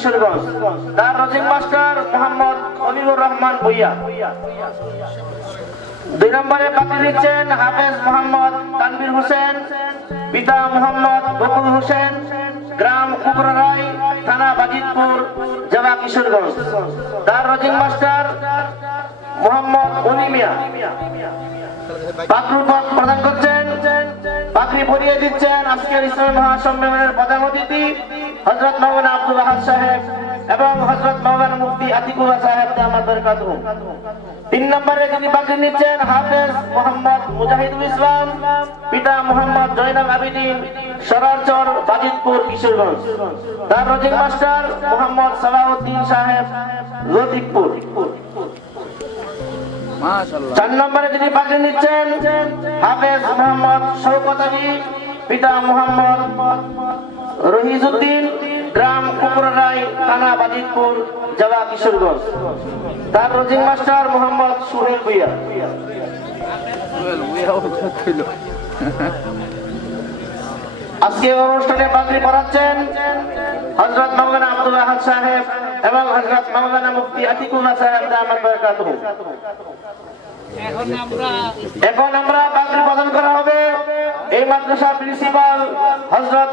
কিশোরগঞ্জ তার রজিং মাস্টার মোহাম্মদ খলিলুর রহমান ভুইয়া। দুই নম্বরে বাকি লিখছেন হাফেজ মোহাম্মদ তানবির হোসেন, পিতা মোহাম্মদ বকুল হোসেন, গ্রাম কুবরারাই থানা বাজিতপুর, জেলা কিশোরগঞ্জ। তার রজিং মাস্টার মোহাম্মদ অনিমিয়া পাত্র পদ প্রদান করছেন পাখি পরিয়ে দিচ্ছেন আজকের ইসলামী মহাসম্মেলনের প্রধান অতিথি হজরত মৌলানা আব্দুল আহাদ সাহেব এবং হজরত মৌলানা মুফতি আতিকুল্লাহ সাহেব দামাত বরকাতুহু তিন নম্বরে যিনি বাকি নিচ্ছেন হাফেজ মোহাম্মদ মুজাহিদুল ইসলাম পিতা মোহাম্মদ জয়নাল আবিদিন সরারচর বাজিতপুর কিশোরগঞ্জ। তার রজিং মাস্টার মোহাম্মদ সালাউদ্দিন সাহেব মাশাআল্লাহ। চার নম্বরে যিনি বাকি নিচ্ছেন হাফেজ মোহাম্মদ শৌকত আলী পিতা মোহাম্মদ রহিজুদ্দিন, গ্রাম কুকুরারাই থানা বাজিতপুর, জেলা কিশোরগঞ্জ। তার রজিং মাস্টার মোহাম্মদ সুহেল ভুইয়া। আজকে অনুষ্ঠানে বাকরি পড়াচ্ছেন হজরত মাওলানা আব্দুল আহাদ সাহেব এবং হজরত মাওলানা মুফতি আতিকুল্লাহ সাহেব বারাকাতুহু। এখন আমরা বাকরি প্রদান করা হবে। এই মাদ্রাসার প্রিন্সিপাল হজরত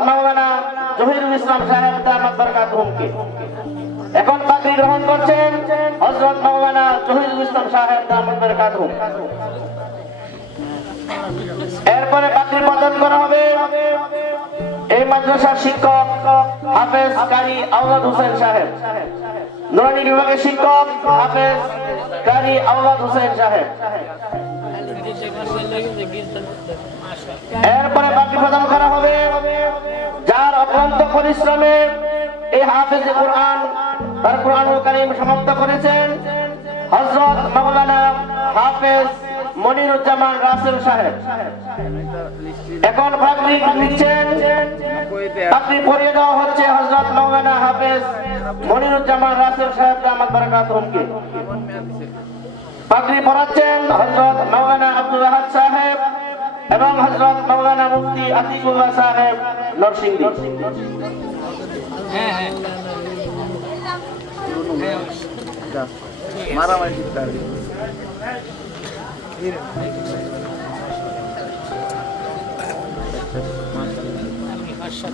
মাওলানা ইসলাম সাহেব এখন বাকরি গ্রহণ করছেন হজরত মাওলানা জহিরুল ইসলাম সাহেব এরপরে বাকরি প্রদান করা হবে। এই মাদ্রাসার শিক্ষক হাফেজ কারি আওলাদ হোসেন সাহেব। নুরানি বিভাগের শিক্ষক হাফেজ কারি আওলাদ হোসেন সাহেব। এরপরে বাকি প্রদান করা হবে। অক্লান্ত এই হাফেজ কোরআন তার কোরআনুল কারীম সমাপ্ত করেছেন হযরত মাওলানা হাফেজ মনিরুজ্জামান রাসেল সাহেব। এখন পাগড়ি নিচ্ছেন পাগড়ি পরিয়ে দেওয়া হচ্ছে হযরত মাওলানা হাফেজ মনিরুজ্জামান রাসেল সাহেব দামাত বারাকাতুহুমকে পাগড়ি পরাচ্ছেন হযরত মাওলানা আব্দুল আহাদ সাহেব। এবং হজরত মৌলানা মুফতি আতিকুল্লাহ সাহেব নরসিংদী। হ্যাঁ হ্যাঁ। মারামারি আমি ভাষা